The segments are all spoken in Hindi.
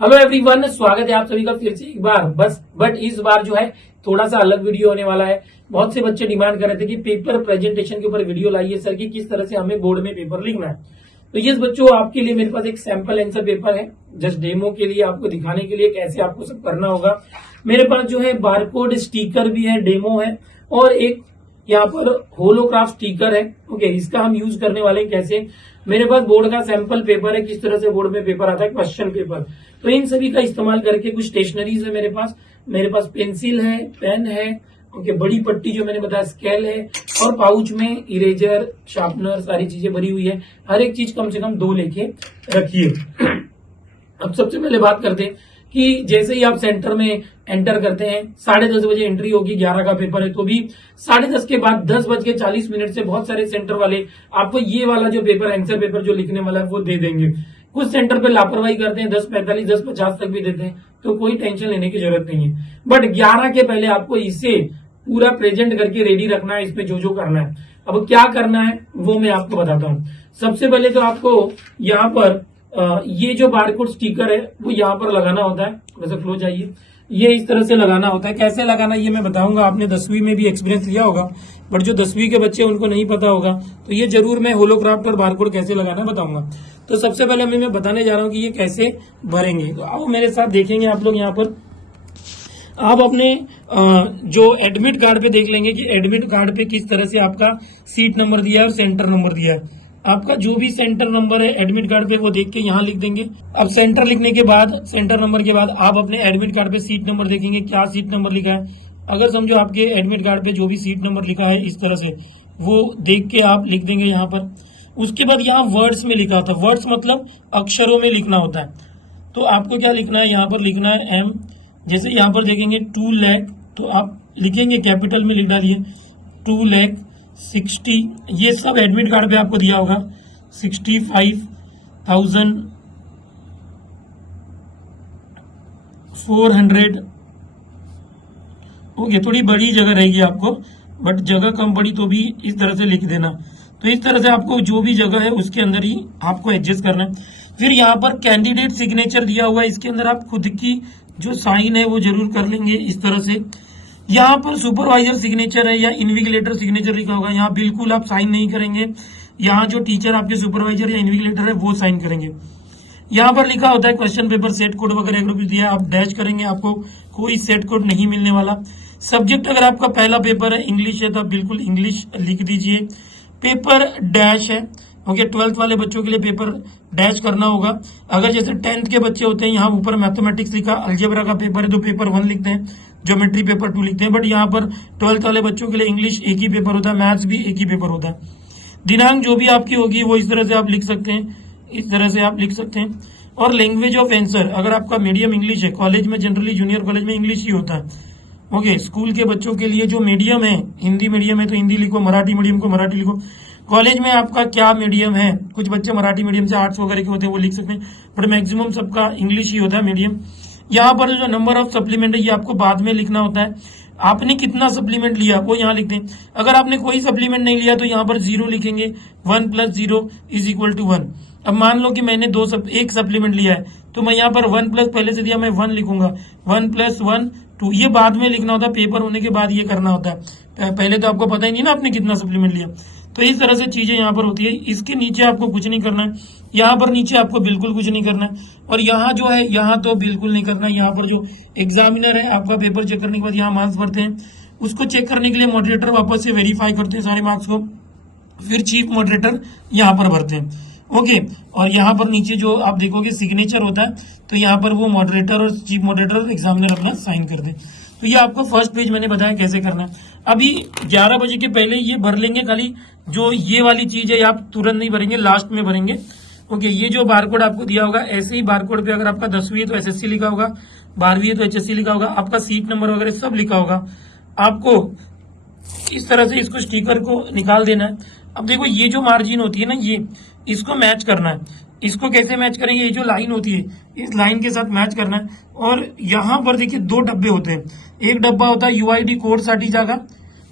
हेलो एवरीवन, स्वागत है आप सभी का फिर से एक बार। बट इस बार जो है थोड़ा सा अलग वीडियो होने वाला है। बहुत से बच्चे डिमांड कर रहे थे कि पेपर प्रेजेंटेशन के ऊपर वीडियो लाइए सर कि किस तरह से हमें बोर्ड में पेपर लिखना है। तो ये बच्चों आपके लिए मेरे पास एक सैंपल आंसर पेपर है, जस्ट डेमो के लिए, आपको दिखाने के लिए कैसे आपको सब करना होगा। मेरे पास जो है बारकोड स्टिकर भी है, डेमो है, और एक यहाँ पर होलोग्राफ स्टिकर है। ओके, इसका हम यूज करने वाले हैं कैसे। मेरे पास बोर्ड का सैंपल पेपर है, किस तरह से बोर्ड में पेपर आता है, क्वेश्चन पेपर। तो इन सभी का इस्तेमाल करके कुछ स्टेशनरीज है मेरे पास पेंसिल है, पेन है, ओके, बड़ी पट्टी जो मैंने बताया, स्केल है, और पाउच में इरेजर, शार्पनर, सारी चीजें भरी हुई है। हर एक चीज कम से कम 2 लेके रखिए। अब सबसे पहले बात करते हैं कि जैसे ही आप सेंटर में एंटर करते हैं, 10:30 बजे एंट्री होगी, 11 का पेपर है, तो भी 10:30 के बाद 10:40 से बहुत सारे सेंटर वाले आपको ये वाला जो पेपर, आंसर पेपर जो लिखने वाला है वो दे देंगे। कुछ सेंटर पे लापरवाही करते हैं, 10:45, 10:50 तक भी देते हैं, तो कोई टेंशन लेने की जरूरत नहीं है। बट 11 के पहले आपको इसे पूरा प्रेजेंट करके रेडी रखना है, इसमें जो जो करना है। अब क्या करना है वो मैं आपको बताता हूँ। सबसे पहले तो आपको यहाँ पर ये जो बारकोड स्टिकर है वो यहाँ पर लगाना होता है। थोड़ा सा क्लोज आइए। ये इस तरह से लगाना होता है। कैसे लगाना ये मैं बताऊंगा। आपने 10वीं में भी एक्सपीरियंस लिया होगा, बट जो 10वीं के बच्चे उनको नहीं पता होगा, तो ये जरूर मैं होलोग्राफ पर बारकोड कैसे लगाना बताऊंगा। तो सबसे पहले मैं बताने जा रहा हूँ कि ये कैसे भरेंगे। तो आओ मेरे साथ देखेंगे आप लोग। यहाँ पर आप अपने जो एडमिट कार्ड पे देख लेंगे कि एडमिट कार्ड पे किस तरह से आपका सीट नंबर दिया है और सेंटर नंबर दिया है। आपका जो भी सेंटर नंबर है एडमिट कार्ड पे वो देख के यहाँ लिख देंगे। अब सेंटर लिखने के बाद, सेंटर नंबर के बाद आप अपने एडमिट कार्ड पे सीट नंबर देखेंगे, क्या सीट नंबर लिखा है। अगर समझो आपके एडमिट कार्ड पे जो भी सीट नंबर लिखा है इस तरह से, वो देख के आप लिख देंगे यहाँ पर। उसके बाद यहाँ वर्ड्स में लिखा होता है, वर्ड्स मतलब अक्षरों में लिखना होता है। तो आपको क्या लिखना है, यहाँ पर लिखना है एम। जैसे यहाँ पर देखेंगे 2 लाख, तो आप लिखेंगे, कैपिटल में लिख डालिए 2,60,000। ये सब एडमिट कार्ड पे आपको दिया होगा। 65,400। ओके, थोड़ी बड़ी जगह रहेगी आपको, बट जगह कम पड़ी तो भी इस तरह से लिख देना। तो इस तरह से आपको जो भी जगह है उसके अंदर ही आपको एडजस्ट करना है। फिर यहाँ पर कैंडिडेट सिग्नेचर दिया हुआ है, इसके अंदर आप खुद की जो साइन है वो जरूर कर लेंगे इस तरह से। यहाँ पर सुपरवाइजर सिग्नेचर है या इन्विजिलेटर सिग्नेचर लिखा होगा, यहाँ बिल्कुल आप साइन नहीं करेंगे। यहाँ जो टीचर आपके सुपरवाइजर या इन्विजिलेटर है वो साइन करेंगे। यहाँ पर लिखा होता है क्वेश्चन पेपर सेट कोड वगैरह अगर कुछ दिया आप डैश करेंगे, आपको कोई सेट कोड नहीं मिलने वाला। सब्जेक्ट अगर आपका पहला पेपर है इंग्लिश है तो आप बिल्कुल इंग्लिश लिख दीजिए। पेपर डैश है, ओके, 12th वाले बच्चों के लिए पेपर डैश करना होगा। अगर जैसे 10th के बच्चे होते हैं, यहाँ ऊपर मैथमेटिक्स लिखा, अलजेब्रा का पेपर है तो पेपर 1 लिखते हैं, ज्योमेट्री पेपर 2 लिखते हैं। बट यहाँ पर 12th वाले बच्चों के लिए इंग्लिश एक ही पेपर होता है, मैथ्स भी एक ही पेपर होता है। दिनांक जो भी आपकी होगी वो इस तरह से आप लिख सकते हैं, इस तरह से आप लिख सकते हैं। और लैंग्वेज ऑफ आंसर, अगर आपका मीडियम इंग्लिश है, कॉलेज में जनरली जूनियर कॉलेज में इंग्लिश ही होता है। ओके, स्कूल के बच्चों के लिए जो मीडियम है, हिंदी मीडियम है तो हिंदी लिखो, मराठी मीडियम को मराठी लिखो। कॉलेज में आपका क्या मीडियम है, कुछ बच्चे मराठी मीडियम से आर्ट्स वगैरह के होते हैं वो लिख सकते हैं, बट मैक्सिमम सबका इंग्लिश ही होता है मीडियम। यहाँ पर जो नंबर ऑफ सप्लीमेंट है ये आपको बाद में लिखना होता है। आपने कितना सप्लीमेंट लिया वो यहाँ लिखते हैं। अगर आपने कोई सप्लीमेंट नहीं लिया तो यहाँ पर 0 लिखेंगे, 1 + 0 = 1। अब मान लो कि मैंने एक सप्लीमेंट लिया है तो मैं यहाँ पर 1 प्लस पहले से दिया, मैं 1 लिखूंगा, 1 + 1 2। ये बाद में लिखना होता है, पेपर होने के बाद ये करना होता है। पहले तो आपको पता ही नहीं ना आपने कितना सप्लीमेंट लिया। तो इस तरह से चीजें यहाँ पर होती है। इसके नीचे आपको कुछ नहीं करना है, यहाँ पर नीचे आपको बिल्कुल कुछ नहीं करना है, और यहाँ जो है यहाँ तो बिल्कुल नहीं करना है। यहाँ पर जो एग्जामिनर है आपका पेपर चेक करने के बाद यहाँ मार्क्स भरते हैं, उसको चेक करने के लिए मॉडरेटर वापस से वेरीफाई करते हैं सारे मार्क्स को, फिर चीफ मॉडरेटर यहाँ पर भरते हैं। ओके, और यहाँ पर नीचे जो आप देखोगे सिग्नेचर होता है, तो यहाँ पर वो मॉडरेटर और चीफ मॉडरेटर और एग्जामिनर अपना साइन कर दे। तो ये आपको फर्स्ट पेज मैंने बताया कैसे करना है। अभी 11 बजे के पहले ये भर लेंगे, खाली जो ये वाली चीज है आप तुरंत नहीं भरेंगे, लास्ट में भरेंगे। ओके, ये जो बारकोड आपको दिया होगा, ऐसे ही बारकोड पे अगर आपका 10वीं है तो एसएससी लिखा होगा, 12वीं है तो एचएससी लिखा होगा, आपका सीट नंबर वगैरह सब लिखा होगा। आपको इस तरह से इसको स्टिकर को निकाल देना है। अब देखो ये जो मार्जिन होती है ना, ये इसको मैच करना है। इसको कैसे मैच करेंगे, ये जो लाइन होती है इस लाइन के साथ मैच करना है। और यहाँ पर देखिए 2 डब्बे होते हैं, एक डब्बा होता है यूआईडी कोड साठी जागा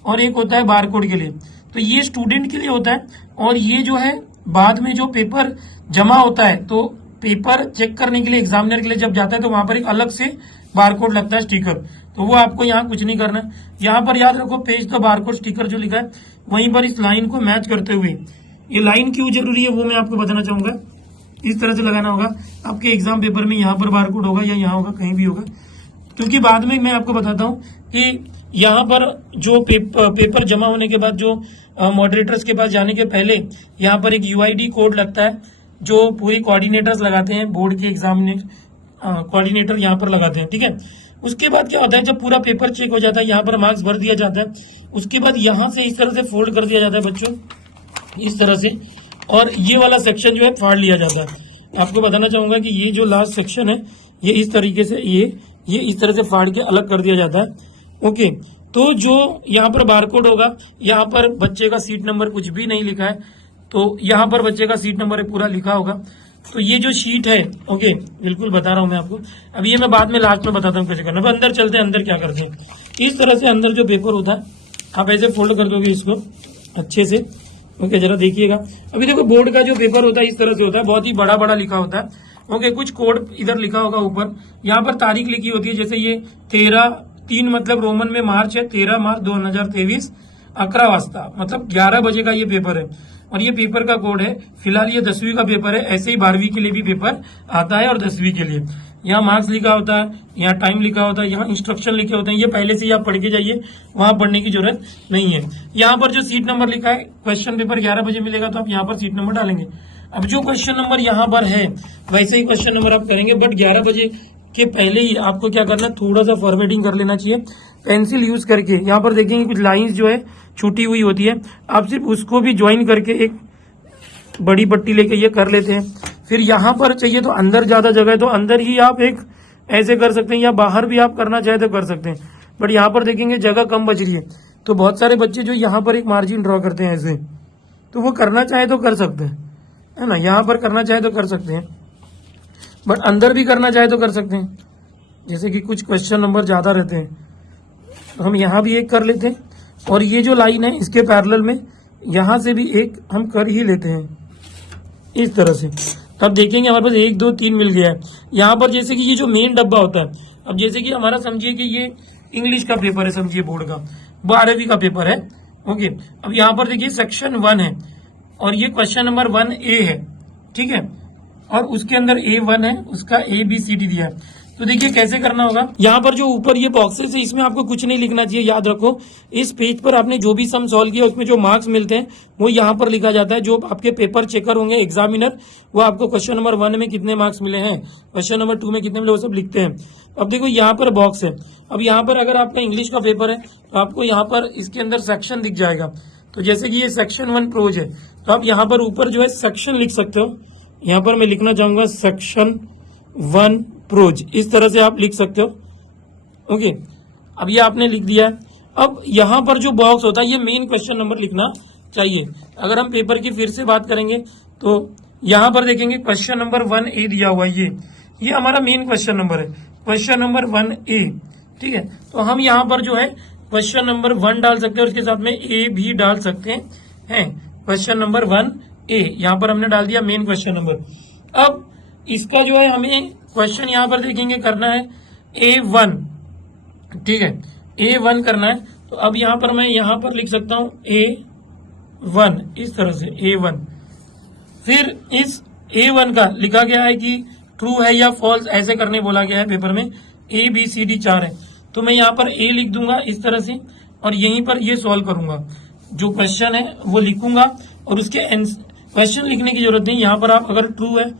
और एक होता है बारकोड के लिए। तो ये स्टूडेंट के लिए होता है, और ये जो है बाद में जो पेपर जमा होता है तो पेपर चेक करने के लिए एग्जामिनर के लिए जब जाता है तो वहां पर एक अलग से बारकोड लगता है, स्टिकर, तो वो आपको यहाँ कुछ नहीं करना है। यहाँ पर याद रखो पेज द बारकोड स्टिकर जो लिखा है वहीं पर इस लाइन को मैच करते हुए, ये लाइन क्यों जरूरी है वो मैं आपको बताना चाहूंगा। इस तरह से लगाना होगा आपके एग्जाम पेपर में, यहाँ पर बारकोड होगा या यहाँ होगा, कहीं भी होगा, क्योंकि बाद में मैं आपको बताता हूँ कि यहाँ पर जो पेपर जमा होने के बाद जो मॉडरेटर्स के पास जाने के पहले यहाँ पर एक यूआईडी कोड लगता है जो पूरी कोऑर्डिनेटर्स लगाते हैं, बोर्ड के एग्जाम में कोऑर्डिनेटर यहाँ पर लगाते हैं, ठीक है। उसके बाद क्या होता है, जब पूरा पेपर चेक हो जाता है, यहाँ पर मार्क्स भर दिया जाता है, उसके बाद यहाँ से इस तरह से फोल्ड कर दिया जाता है बच्चों, इस तरह से, और ये वाला सेक्शन जो है फाड़ लिया जाता है। आपको बताना चाहूंगा कि ये जो लास्ट सेक्शन है ये इस तरीके से ये इस तरह से फाड़ के अलग कर दिया जाता है। ओके, तो जो यहाँ पर बारकोड होगा, यहाँ पर बच्चे का सीट नंबर कुछ भी नहीं लिखा है, तो यहाँ पर बच्चे का सीट नंबर पूरा लिखा होगा। तो ये जो शीट है, ओके बिल्कुल बता रहा हूं मैं आपको, अब ये मैं बाद में लास्ट में बताता हूँ कैसे करना। अब अंदर चलते हैं, अंदर क्या करते हैं। इस तरह से अंदर जो पेपर होता है आप ऐसे फोल्ड कर दोगे इसको अच्छे से, ओके जरा देखिएगा। अभी देखो बोर्ड का जो पेपर होता है इस तरह से होता है, बहुत ही बड़ा बड़ा लिखा होता है, ओके। कुछ कोड इधर लिखा होगा ऊपर, यहाँ पर तारीख लिखी होती है, जैसे ये 13/3 मतलब रोमन में मार्च है, 13 मार्च 2023 11 वाजता, मतलब 11 बजे का ये पेपर है, और ये पेपर का कोड है। फिलहाल ये 10वीं का पेपर है, ऐसे ही 12वीं के लिए भी पेपर आता है और 10वीं के लिए। यहाँ मार्क्स लिखा होता है, यहाँ टाइम लिखा होता है, यहाँ इंस्ट्रक्शन लिखे होते हैं, ये पहले से ही आप पढ़ के जाइए, वहां पढ़ने की जरूरत नहीं है। यहाँ पर जो सीट नंबर लिखा है, क्वेश्चन पेपर 11 बजे मिलेगा तो आप यहाँ पर सीट नंबर डालेंगे। अब जो क्वेश्चन नंबर यहाँ पर है वैसे ही क्वेश्चन नंबर आप करेंगे, बट 11 बजे के पहले ही आपको क्या करना है, थोड़ा सा फॉर्मेटिंग कर लेना चाहिए पेंसिल यूज करके। यहाँ पर देखेंगे कुछ लाइंस जो है छूटी हुई होती है, आप सिर्फ उसको भी ज्वाइन करके एक बड़ी पट्टी लेके ये कर लेते हैं। फिर यहाँ पर चाहिए तो अंदर ज्यादा जगह है तो अंदर ही आप एक ऐसे कर सकते हैं, या बाहर भी आप करना चाहे तो कर सकते हैं, बट यहाँ पर देखेंगे जगह कम बच रही है, तो बहुत सारे बच्चे जो यहाँ पर एक मार्जिन ड्रॉ करते हैं ऐसे, तो वो करना चाहे तो कर सकते हैं, है ना। यहाँ पर करना चाहे तो कर सकते हैं, बट अंदर भी करना चाहे तो कर सकते हैं। जैसे कि कुछ क्वेश्चन नंबर ज्यादा रहते हैं तो हम यहाँ भी एक कर लेते हैं, और ये जो लाइन है इसके पैरेलल में यहाँ से भी एक हम कर ही लेते हैं इस तरह से। तब देखेंगे हमारे पास 1 2 3 मिल गया है। यहाँ पर जैसे कि ये जो मेन डब्बा होता है, अब जैसे कि हमारा समझिए कि ये इंग्लिश का पेपर है, समझिए बोर्ड का 12वीं का पेपर है, ओके। अब यहाँ पर देखिए सेक्शन 1 है और ये क्वेश्चन नंबर 1A है, ठीक है, और उसके अंदर A1 है, उसका ABCD दिया है। तो देखिए कैसे करना होगा। यहाँ पर जो ऊपर ये बॉक्सेस है इसमें आपको कुछ नहीं लिखना चाहिए, याद रखो इस पेज पर आपने जो भी सम सॉल्व किया उसमें जो मार्क्स मिलते हैं वो यहाँ पर लिखा जाता है। जो आपके पेपर चेकर होंगे एग्जामिनर, वो आपको क्वेश्चन नंबर 1 में कितने मार्क्स मिले हैं, क्वेश्चन नंबर 2 में कितने मिले, वो सब लिखते हैं। अब देखो यहाँ पर बॉक्स है, अब यहाँ पर अगर आपका इंग्लिश का पेपर है तो आपको यहाँ पर इसके अंदर सेक्शन दिख जाएगा। तो जैसे कि ये सेक्शन 1 प्रोज है तो आप यहाँ पर ऊपर जो है सेक्शन लिख सकते हो। यहाँ पर मैं लिखना चाहूंगा सेक्शन 1 प्रोज, इस तरह से आप लिख सकते हो, ओके। अब ये आपने लिख दिया है। अब यहाँ पर जो बॉक्स होता है ये मेन क्वेश्चन नंबर लिखना चाहिए। अगर हम पेपर की फिर से बात करेंगे तो यहाँ पर देखेंगे क्वेश्चन नंबर 1A दिया हुआ है, ये हमारा मेन क्वेश्चन नंबर है, क्वेश्चन नंबर 1A, ठीक है। तो हम यहाँ पर जो है क्वेश्चन नंबर 1 डाल सकते हैं और उसके साथ में A भी डाल सकते हैं। क्वेश्चन नंबर 1A यहाँ पर हमने डाल दिया मेन क्वेश्चन नंबर। अब इसका जो है हमें क्वेश्चन यहाँ पर देखेंगे करना है A1, ठीक है, A1 करना है। तो अब यहाँ पर मैं यहाँ पर लिख सकता हूँ A1, इस तरह से A1। फिर इस A1 का लिखा गया है कि ट्रू है या फॉल्स, ऐसे करने बोला गया है पेपर में। ABCD 4 है तो मैं यहाँ पर A लिख दूंगा इस तरह से, और यहीं पर ये सॉल्व करूंगा, जो क्वेश्चन है वो लिखूंगा, और उसके क्वेश्चन लिखने की जरूरत नहीं। यहाँ पर आप अगर ट्रू है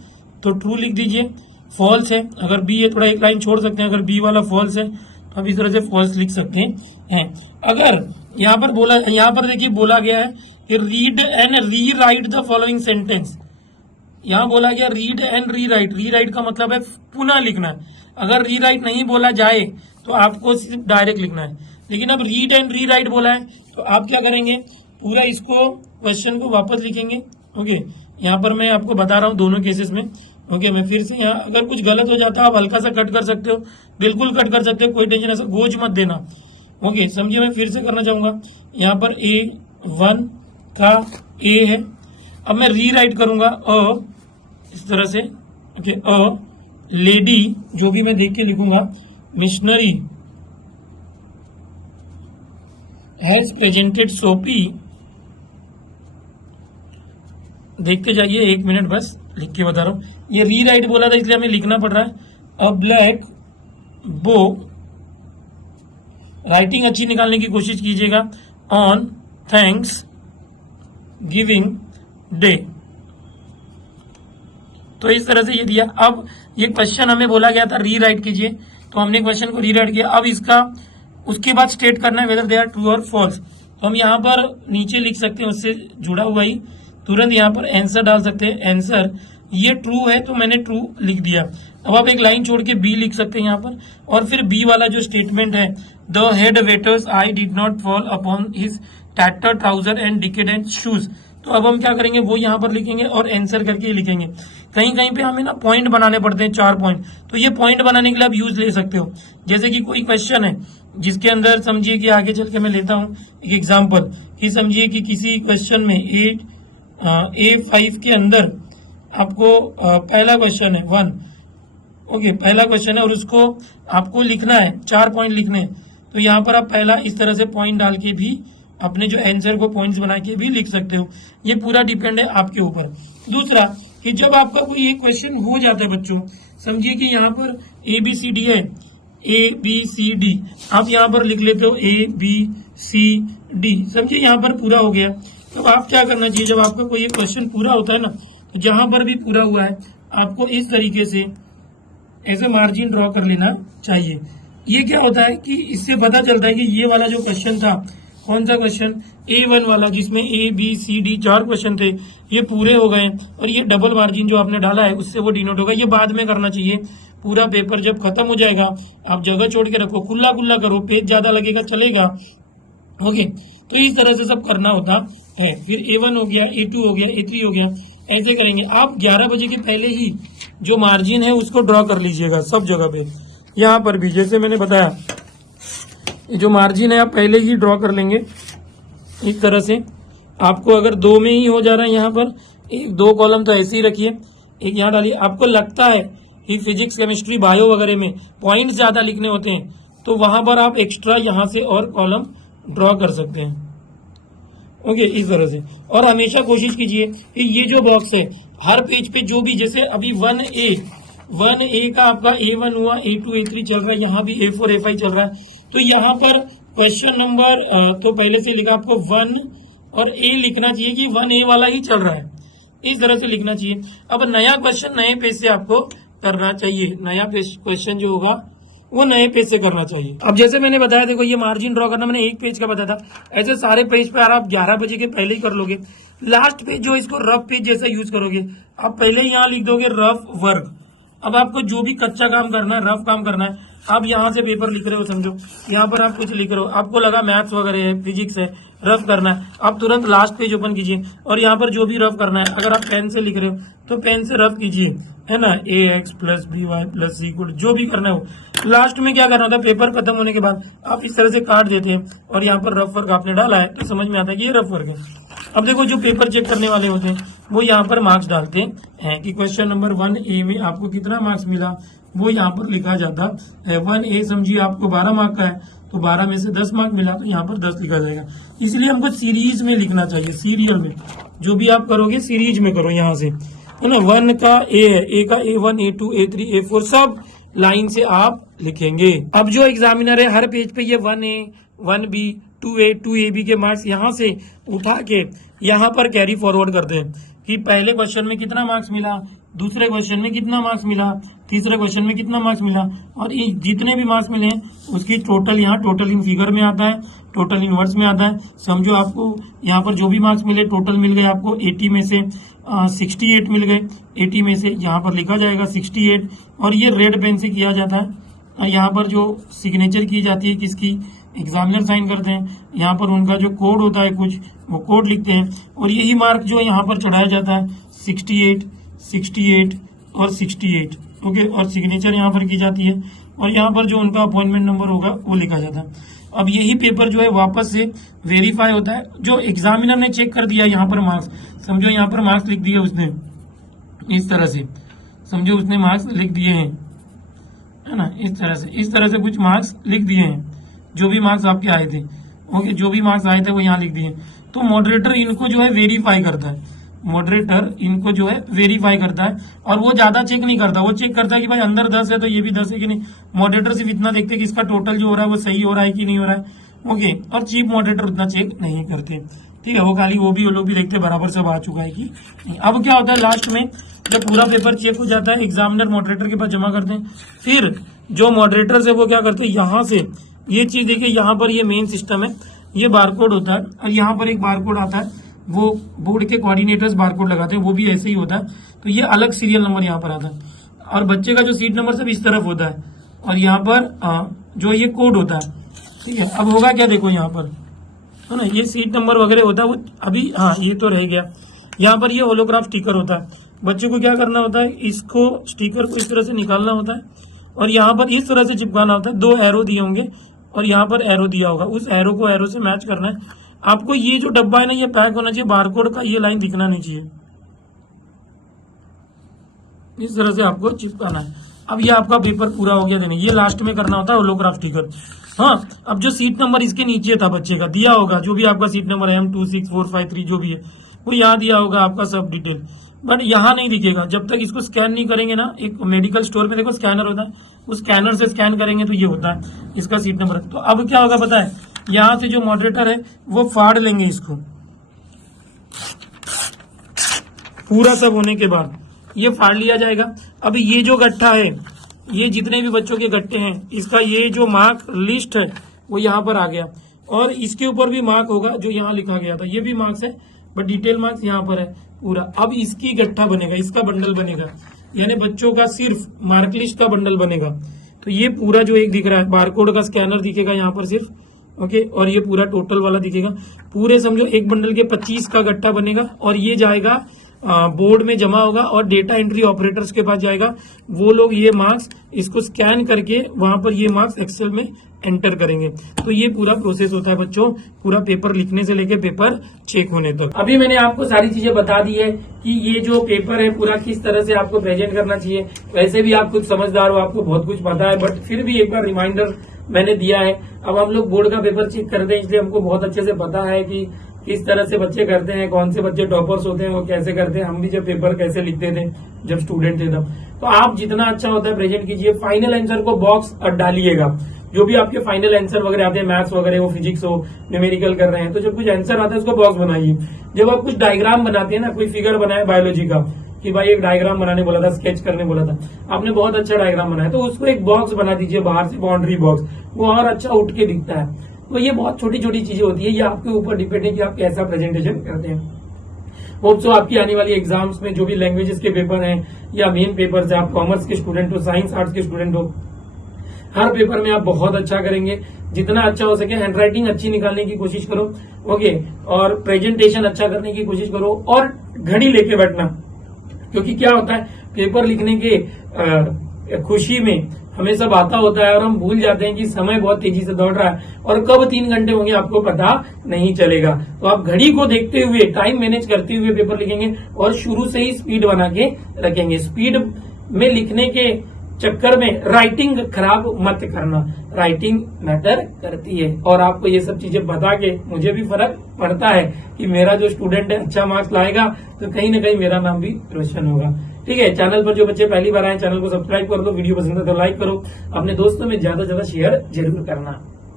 तो ट्रू लिख दीजिए, फॉल्स है अगर बी है थोड़ा एक लाइन छोड़ सकते हैं, अगर बी वाला फॉल्स है तो आप इस तरह से फॉल्स लिख सकते हैं। अगर यहाँ पर देखिए बोला गया है कि read and re right the following sentence, यहाँ बोला गया रीड एंड री राइट, री राइट का मतलब है पुनः लिखना है। अगर री राइट नहीं बोला जाए तो आपको सिर्फ डायरेक्ट लिखना है, लेकिन अब रीड एंड री राइट बोला है तो आप क्या करेंगे, पूरा इसको क्वेश्चन को वापस लिखेंगे, ओके। यहाँ पर मैं आपको बता रहा हूँ दोनों केसेस में, ओके। मैं फिर से यहाँ अगर कुछ गलत हो जाता है आप हल्का सा कट कर सकते हो, बिल्कुल कट कर सकते हो, कोई टेंशन, ऐसा गोज मत देना, ओके। समझिए मैं फिर से करना चाहूंगा, यहाँ पर A1 का A है, अब मैं री राइट करूंगा इस तरह से, ओके, अ लेडी, जो भी मैं देख के लिखूंगा, मिशनरी हैज प्रेजेंटेड सोपी, देखते जाइए, 1 मिनट बस लिख के बता रहा हूं, ये रीराइट बोला था इसलिए हमें लिखना पड़ रहा है, अ ब्लैक बो, राइटिंग अच्छी निकालने की कोशिश कीजिएगा, ऑन थैंक्स गिविंग डे। तो इस तरह से ये दिया। अब ये क्वेश्चन हमें बोला गया था रीराइट कीजिए, तो हमने क्वेश्चन को रीराइट किया। अब इसका उसके बाद स्टेट करना है वेदर दे आर ट्रू और फॉल्स। तो हम यहाँ पर नीचे लिख सकते हैं, उससे जुड़ा हुआ ही तुरंत यहाँ पर आंसर डाल सकते हैं। आंसर ये ट्रू है तो मैंने ट्रू लिख दिया। अब आप एक लाइन छोड़ के बी लिख सकते हैं यहाँ पर, और फिर बी वाला जो स्टेटमेंट है, the head waiters I did not fall upon his tatter trousers and decadent shoes. तो अब हम क्या करेंगे, वो यहाँ पर लिखेंगे और आंसर करके लिखेंगे। कहीं कहीं पे हमें ना पॉइंट बनाने पड़ते हैं, 4 पॉइंट, तो ये पॉइंट बनाने के लिए आप यूज ले सकते हो। जैसे कि कोई क्वेश्चन है जिसके अंदर समझिए कि आगे चल के मैं लेता हूँ एक एग्जाम्पल कि समझिए कि किसी क्वेश्चन में A5 के अंदर आपको पहला क्वेश्चन है 1, ओके, पहला क्वेश्चन है और उसको आपको लिखना है, 4 पॉइंट लिखने हैं। तो यहाँ पर आप पहला इस तरह से पॉइंट डाल के भी अपने जो आंसर को पॉइंट्स बना के भी लिख सकते हो। ये पूरा डिपेंड है आपके ऊपर। दूसरा कि जब आपका कोई एक क्वेश्चन हो जाता है बच्चों, समझिए कि यहाँ पर ABCD है, ABCD, आप यहाँ पर लिख लेते हो ABCD, समझिए यहाँ पर पूरा हो गया। तो आप क्या करना चाहिए, जब आपका कोई एक क्वेश्चन पूरा होता है ना, तो जहां पर भी पूरा हुआ है आपको इस तरीके से ऐसे मार्जिन ड्रॉ कर लेना चाहिए। ये क्या होता है कि इससे पता चलता है कि ये वाला जो क्वेश्चन था, कौन सा क्वेश्चन, A1 वाला, जिसमें ABCD 4 क्वेश्चन थे, ये पूरे हो गए, और ये डबल मार्जिन जो आपने डाला है उससे वो डिनोट होगा। ये बाद में करना चाहिए, पूरा पेपर जब खत्म हो जाएगा आप जगह छोड़ के रखो, खुला खुला करो, पेज ज्यादा लगेगा चलेगा, ओके। तो इस तरह से सब करना होता है। फिर A1 हो गया, A2 हो गया, A3 हो गया, ऐसे करेंगे। आप 11 बजे के पहले ही जो मार्जिन है उसको ड्रॉ कर लीजिएगा सब जगह पे। यहाँ पर भी जैसे मैंने बताया, जो मार्जिन है आप पहले ही ड्रॉ कर लेंगे इस तरह से। आपको अगर 2 में ही हो जा रहा है, यहाँ पर 2 कॉलम तो ऐसे ही रखिए, एक यहाँ डालिए। आपको लगता है कि फिजिक्स, केमिस्ट्री, बायो वगैरह में पॉइंट्स ज्यादा लिखने होते हैं, तो वहां पर आप एक्स्ट्रा यहाँ से और कॉलम ड्रॉ कर सकते हैं, ओके, इस तरह से। और हमेशा कोशिश कीजिए कि ये जो बॉक्स है हर पेज पे जो भी, जैसे अभी 1A का आपका A1 हुआ, A2 A3 चल रहा है, यहाँ भी A4 A5 चल रहा है। तो यहाँ पर क्वेश्चन नंबर तो पहले से लिखा, आपको 1 और A लिखना चाहिए कि 1A वाला ही चल रहा है, इस तरह से लिखना चाहिए। अब नया क्वेश्चन नए पेज से आपको करना चाहिए, नया क्वेश्चन जो होगा वो नए पेज से करना चाहिए। अब जैसे मैंने बताया, देखो ये मार्जिन ड्रॉ करना मैंने एक पेज का बताया था, ऐसे सारे पेज पे आप 11 बजे के पहले ही कर लोगे। लास्ट पेज जो इसको रफ पेज जैसा यूज करोगे, आप पहले ही यहाँ लिख दोगे रफ वर्क। अब आपको जो भी कच्चा काम करना है, रफ काम करना है, आप यहाँ से पेपर लिख रहे हो, समझो यहाँ पर आप कुछ लिख रहे हो, आपको लगा मैथ्स वगैरह है, फिजिक्स है, रफ करना है, आप तुरंत लास्ट पेज ओपन कीजिए और यहाँ पर जो भी रफ करना है, अगर आप पेन से लिख रहे हो तो पेन से रफ कीजिए, है ना, AX + BY + C जो भी करना हो। लास्ट में क्या करना होता है, पेपर खत्म होने के बाद आप इस तरह से काट देते हैं और यहाँ पर रफ वर्क आपने डाला है तो समझ में आता है कि ये रफ वर्क है। अब देखो जो पेपर चेक करने वाले होते हैं वो यहाँ पर मार्क्स डालते हैं कि क्वेश्चन नंबर 1A में आपको कितना मार्क्स मिला, वो यहाँ पर लिखा जाता है। 1A समझिए आपको 12 मार्क का है, तो 12 में से 10 मार्क मिला तो यहाँ पर 10 लिखा जाएगा। इसलिए हमको सीरीज में लिखना चाहिए, सीरियल में जो भी आप करोगे सीरीज में करो, यहाँ से, है ना। 1 का A है, A का A1 A2 A3 A4 सब लाइन से आप लिखेंगे। अब जो एग्जामिनर है हर पेज पे ये 1A 1B 2A 2AB के मार्क्स यहाँ से उठा के यहाँ पर कैरी फॉरवर्ड करते हैं कि पहले क्वेश्चन में कितना मार्क्स मिला, दूसरे क्वेश्चन में कितना मार्क्स मिला, तीसरे क्वेश्चन में कितना मार्क्स मिला, और ये जितने भी मार्क्स मिले हैं उसकी टोटल यहाँ टोटल इन फिगर में आता है, टोटल इन वर्ड्स में आता है। समझो आपको यहाँ पर जो भी मार्क्स मिले टोटल मिल गए, आपको 80 में से 68 मिल गए, 80 में से यहाँ पर लिखा जाएगा 68, और ये रेड पेन से किया जाता है। यहाँ पर जो सिग्नेचर की जाती है किसकी, एग्जामिनर साइन करते हैं, यहाँ पर उनका जो कोड होता है कुछ, वो कोड लिखते हैं, और यही मार्क जो यहाँ पर चढ़ाया जाता है 68 68 और 68, ओके, और सिग्नेचर यहाँ पर की जाती है, और यहाँ पर जो उनका अपॉइंटमेंट नंबर होगा वो लिखा जाता है। अब यही पेपर जो है वापस से वेरीफाई होता है, जो एग्जामिनर ने चेक कर दिया यहाँ पर मार्क्स, समझो यहाँ पर मार्क्स लिख दिया उसने इस तरह से, समझो उसने मार्क्स लिख दिए हैं, है ना, इस तरह से कुछ मार्क्स लिख दिए हैं, जो भी मार्क्स आपके आए थे। ओके, जो भी मार्क्स आए थे वो यहाँ लिख दिए। तो मॉडरेटर इनको जो है वेरीफाई करता है, मॉडरेटर इनको जो है वेरीफाई करता है, और वो ज्यादा चेक नहीं करता, वो चेक करता है कि भाई अंदर 10 है तो ये भी 10 है कि नहीं। मॉडरेटर सिर्फ इतना देखते हैं कि इसका टोटल जो हो रहा है वो सही हो रहा है कि नहीं हो रहा है। ओके, और चीफ मॉडरेटर उतना चेक नहीं करते, ठीक है, वो खाली वो लोग भी देखते बराबर सब आ चुका है कि नहीं। अब क्या होता है लास्ट में, जब पूरा पेपर चेक हो जाता है, एग्जामिनर मॉडरेटर के पास जमा करते हैं, फिर जो मॉडरेटर है वो क्या करते हैं, यहाँ से ये चीज देखिए, यहाँ पर ये मेन सिस्टम है, ये बारकोड होता है, और यहाँ पर एक बारकोड आता है, वो बोर्ड के कोऑर्डिनेटर्स बारकोड लगाते हैं, वो भी ऐसे ही होता है। तो ये अलग सीरियल नंबर यहाँ पर आता है, और बच्चे का जो सीट नंबर सब इस तरफ होता है, और यहाँ पर जो ये कोड होता है, ठीक है। अब होगा क्या, देखो यहाँ पर है ना, ये सीट नंबर वगैरह होता है, वो अभी हाँ ये तो रह गया। यहाँ पर ये होलोग्राफ स्टिकर होता है, बच्चे को क्या करना होता है, इसको स्टिकर को इस तरह से निकालना होता है, और यहाँ पर इस तरह से चिपकाना होता है। 2 एरो दिए होंगे और यहाँ पर एरो दिया होगा, उस एरो को एरो से मैच करना है आपको। ये जो डब्बा है ना, ये पैक होना चाहिए, बारकोड का ये लाइन दिखना नहीं चाहिए, इस तरह से आपको चिपकाना है। अब ये आपका पेपर पूरा हो गया देने, ये लास्ट में करना होता है होलोग्राफ स्टिकर। हाँ, अब जो सीट नंबर इसके नीचे था बच्चे का दिया होगा, जो भी आपका सीट नंबर है M26453 जो भी है वो यहाँ दिया होगा आपका सब डिटेल, बट यहाँ नहीं दिखेगा जब तक इसको स्कैन नहीं करेंगे ना। एक मेडिकल स्टोर में देखो स्कैनर होता है, उस स्कैनर से स्कैन करेंगे तो ये होता है इसका सीट नंबर। तो अब क्या होगा पता है, यहाँ से जो मॉडरेटर है वो फाड़ लेंगे इसको, पूरा सब होने के बाद ये फाड़ लिया जाएगा। अब ये जो गट्ठा है, ये जितने भी बच्चों के गट्टे हैं, इसका ये जो मार्क लिस्ट है वो यहाँ पर आ गया, और इसके ऊपर भी मार्क होगा जो यहाँ लिखा गया था, ये भी मार्क्स है बट डिटेल मार्क्स यहाँ पर है पूरा। अब इसकी गट्ठा बनेगा, इसका बंडल बनेगा, यानी बच्चों का सिर्फ मार्क लिस्ट का बंडल बनेगा। तो ये पूरा जो एक दिख रहा है, बारकोड का स्कैनर दिखेगा यहाँ पर सिर्फ, ओके, और ये पूरा टोटल वाला दिखेगा। पूरे समझो एक बंडल के 25 का गट्ठा बनेगा, और ये जाएगा बोर्ड में जमा होगा, और डेटा एंट्री ऑपरेटर्स के पास जाएगा। वो लोग ये मार्क्स इसको स्कैन करके वहां पर ये मार्क्स एक्सेल में एंटर करेंगे। तो ये पूरा प्रोसेस होता है बच्चों, पूरा पेपर लिखने से लेके पेपर चेक होने तक। अभी मैंने आपको सारी चीजें बता दी है कि ये जो पेपर है पूरा किस तरह से आपको प्रेजेंट करना चाहिए। वैसे भी आप खुद समझदार हो, आपको बहुत कुछ पता है, बट फिर भी एक बार रिमाइंडर मैंने दिया है। अब हम लोग बोर्ड का पेपर चेक करते हैं, इसलिए हमको बहुत अच्छे से पता है कि किस तरह से बच्चे करते हैं, कौन से बच्चे टॉपर्स होते हैं, वो कैसे करते हैं। हम भी जब पेपर कैसे लिखते थे जब स्टूडेंट थे तब। तो आप जितना अच्छा होता है प्रेजेंट कीजिए, फाइनल आंसर को बॉक्स डालिएगा। जो भी आपके फाइनल आंसर वगैरह आते हैं, मैथ्स वगैरह हो, फिजिक्स हो, न्यूमेरिकल कर रहे हैं, तो जब कुछ आंसर आता है उसको बॉक्स बनाइए। जब आप कुछ डायग्राम बनाते हैं ना, कोई फिगर बनाए बायोलॉजी का, कि भाई एक डायग्राम बनाने बोला था, स्केच करने बोला था, आपने बहुत अच्छा डायग्राम बनाया, तो उसको एक बॉक्स बना दीजिए बाहर से, बाउंड्री बॉक्स, वो और अच्छा उठ के दिखता है। तो ये बहुत छोटी छोटी चीजें होती है, ये आपके ऊपर डिपेंड है कि आप कैसा प्रेजेंटेशन करते हैं। होप सो आपकी आने वाली एग्जाम्स में जो भी लैंग्वेजेस के पेपर हैं या मेन पेपर है, आप कॉमर्स के स्टूडेंट हो, साइंस आर्ट्स के स्टूडेंट हो, हर पेपर में आप बहुत अच्छा करेंगे। जितना अच्छा हो सके हैंडराइटिंग अच्छी निकालने की कोशिश करो, ओके, और प्रेजेंटेशन अच्छा करने की कोशिश करो, और घड़ी लेके बैठना, क्योंकि क्या होता है पेपर लिखने के खुशी में हमें सब आता होता है और हम भूल जाते हैं कि समय बहुत तेजी से दौड़ रहा है और कब 3 घंटे होंगे आपको पता नहीं चलेगा। तो आप घड़ी को देखते हुए, टाइम मैनेज करते हुए पेपर लिखेंगे, और शुरू से ही स्पीड बना के रखेंगे। स्पीड में लिखने के चक्कर में राइटिंग खराब मत करना, राइटिंग मैटर करती है। और आपको ये सब चीजें बता के मुझे भी फर्क पड़ता है कि मेरा जो स्टूडेंट है अच्छा मार्क्स लाएगा तो कहीं ना कहीं मेरा नाम भी रोशन होगा। ठीक है, चैनल पर जो बच्चे पहली बार आए, चैनल को सब्सक्राइब कर दो, वीडियो पसंद है तो लाइक करो, अपने दोस्तों में ज्यादा से ज्यादा शेयर जरूर करना।